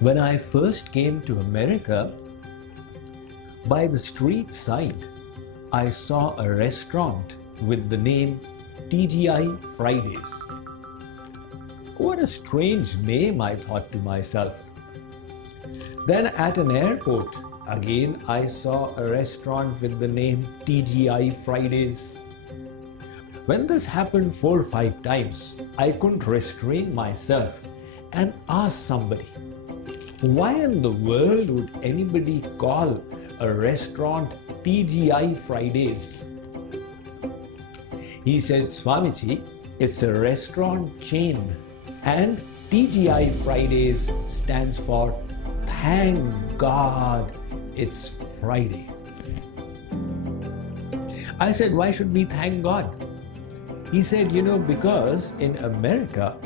When I first came to America, by the street side, I saw a restaurant with the name TGI Fridays. What a strange name, I thought to myself. Then at an airport, again I saw a restaurant with the name TGI Fridays. When this happened 4 or 5 times, I couldn't restrain myself and asked somebody, why in the world would anybody call a restaurant TGI Fridays? He said, Swamiji, it's a restaurant chain and TGI Fridays stands for Thank God it's Friday. I said, why should we thank God? He said, because in America,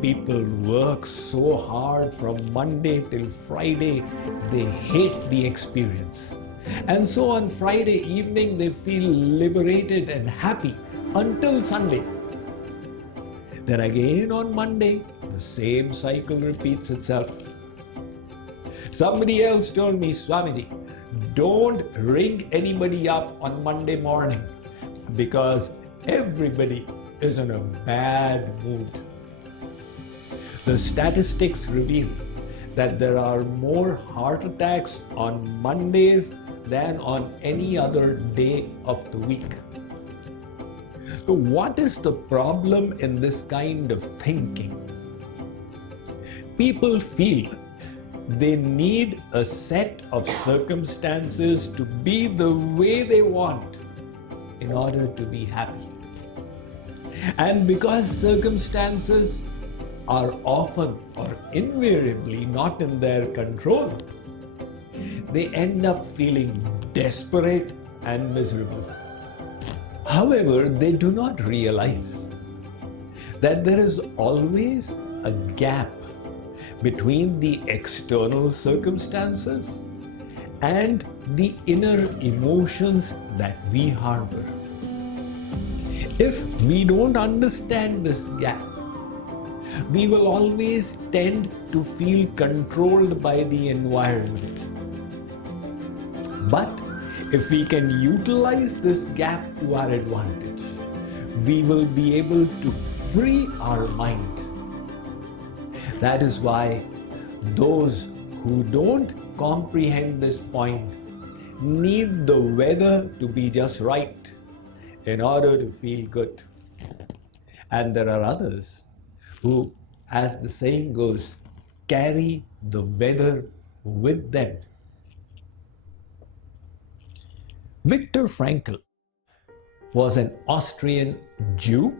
people work so hard from Monday till Friday, they hate the experience. And so on Friday evening, they feel liberated and happy until Sunday. Then again on Monday, the same cycle repeats itself. Somebody else told me, Swamiji, don't ring anybody up on Monday morning because everybody is in a bad mood. The statistics reveal that there are more heart attacks on Mondays than on any other day of the week. So what is the problem in this kind of thinking? People feel they need a set of circumstances to be the way they want in order to be happy. And because circumstances are often or invariably not in their control, they end up feeling desperate and miserable. However, they do not realize that there is always a gap between the external circumstances and the inner emotions that we harbor. If we don't understand this gap, we will always tend to feel controlled by the environment. But if we can utilize this gap to our advantage, we will be able to free our mind. That is why those who don't comprehend this point need the weather to be just right in order to feel good. And there are others who, as the saying goes, carry the weather with them. Viktor Frankl was an Austrian Jew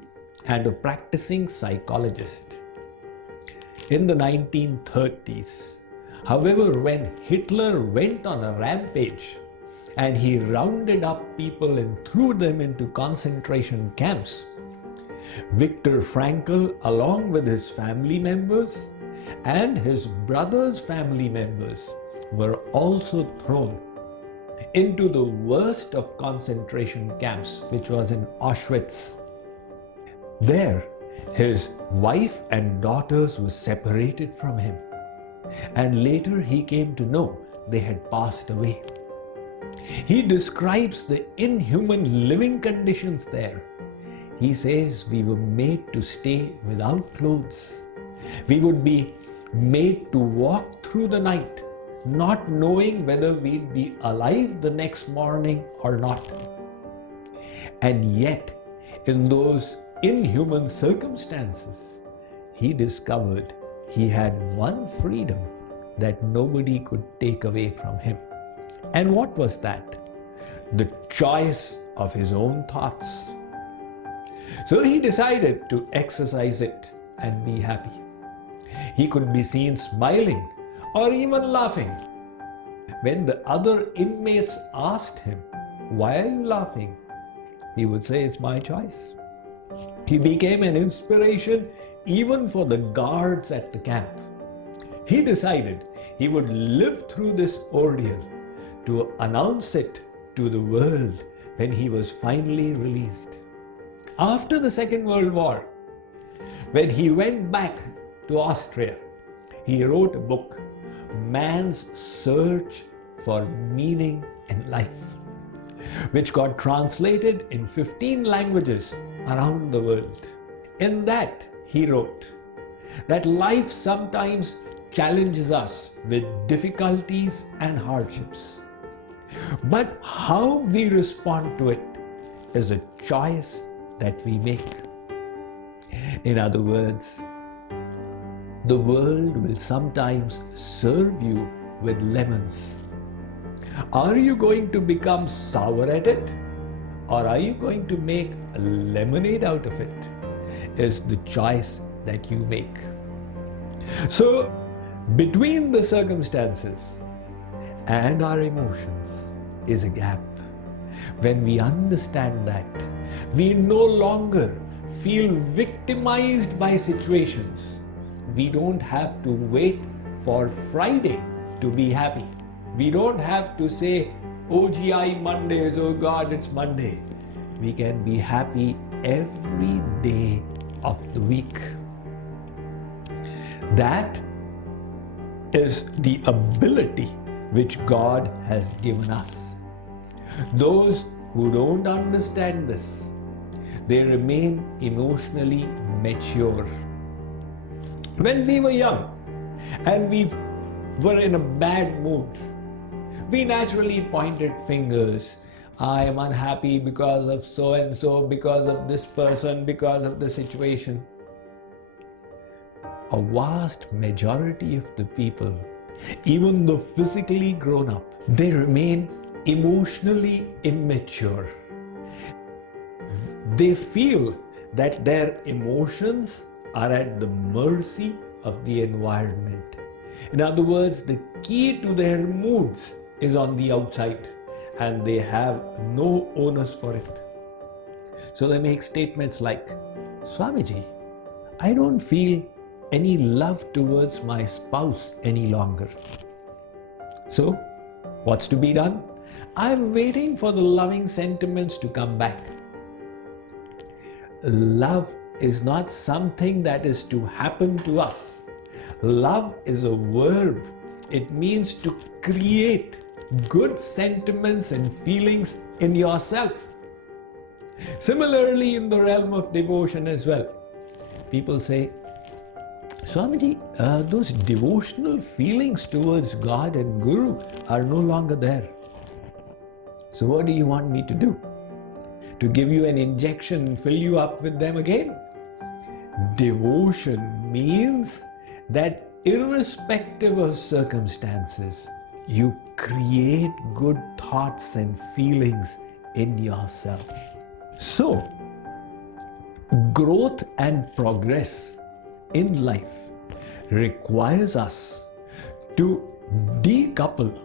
and a practicing psychologist. In the 1930s, however, when Hitler went on a rampage and he rounded up people and threw them into concentration camps, Viktor Frankl, along with his family members and his brother's family members, were also thrown into the worst of concentration camps, which was in Auschwitz. There, his wife and daughters were separated from him, and later he came to know they had passed away. He describes the inhuman living conditions there. He says we were made to stay without clothes. We would be made to walk through the night, not knowing whether we'd be alive the next morning or not. And yet, in those inhuman circumstances, he discovered he had one freedom that nobody could take away from him. And what was that? The choice of his own thoughts. So he decided to exercise it and be happy. He could be seen smiling or even laughing. When the other inmates asked him, "Why are you laughing?" he would say, "It's my choice." He became an inspiration even for the guards at the camp. He decided he would live through this ordeal to announce it to the world when he was finally released. After the Second World War, when he went back to Austria, he wrote a book man's search for meaning in life, which got translated in 15 languages around the world. In that, he wrote that life sometimes challenges us with difficulties and hardships. But how we respond to it is a choice that we make. In other words, the world will sometimes serve you with lemons. Are you going to become sour at it, or are you going to make a lemonade out of it? Is the choice that you make. So, between the circumstances and our emotions is a gap. When we understand that, we no longer feel victimized by situations. We don't have to wait for Friday to be happy. We don't have to say, OGI Mondays, oh God, it's Monday. We can be happy every day of the week. That is the ability which God has given us. Those who don't understand this, they remain emotionally mature. When we were young and we were in a bad mood, we naturally pointed fingers. I am unhappy because of so and so, because of this person, because of the situation. A vast majority of the people, even though physically grown up, they remain emotionally immature. They feel that their emotions are at the mercy of the environment. In other words, the key to their moods is on the outside, and they have no onus for it. So they make statements like, Swamiji, I don't feel any love towards my spouse any longer. So, what's to be done? I'm waiting for the loving sentiments to come back. Love is not something that is to happen to us. Love is a verb. It means to create good sentiments and feelings in yourself. Similarly, in the realm of devotion as well, people say, Swamiji, those devotional feelings towards God and Guru are no longer there. So what do you want me to do? To give you an injection and fill you up with them again? Devotion means that irrespective of circumstances, you create good thoughts and feelings in yourself. So, growth and progress in life requires us to decouple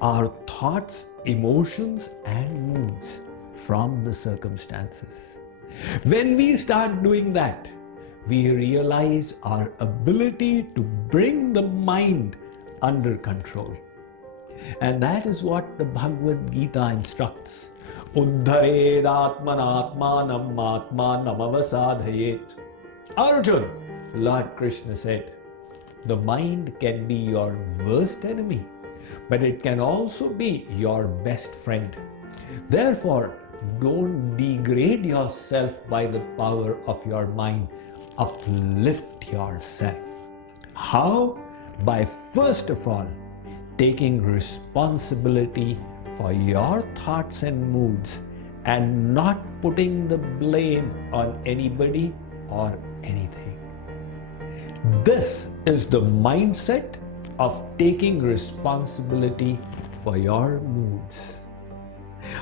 our thoughts, emotions, and moods from the circumstances. When we start doing that, we realize our ability to bring the mind under control. And that is what the Bhagavad Gita instructs. Uddhared atmanatmanam atmanamavasadhayet. Arjun, Lord Krishna said, the mind can be your worst enemy, but it can also be your best friend. Therefore, don't degrade yourself by the power of your mind. Uplift yourself. How? By first of all, taking responsibility for your thoughts and moods and not putting the blame on anybody or anything. This is the mindset of taking responsibility for your moods.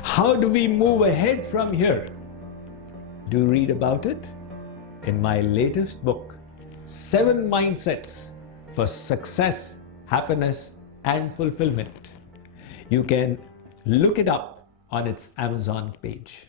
How do we move ahead from here? Do read about it in my latest book, 7 Mindsets for Success, Happiness and Fulfillment. You can look it up on its Amazon page.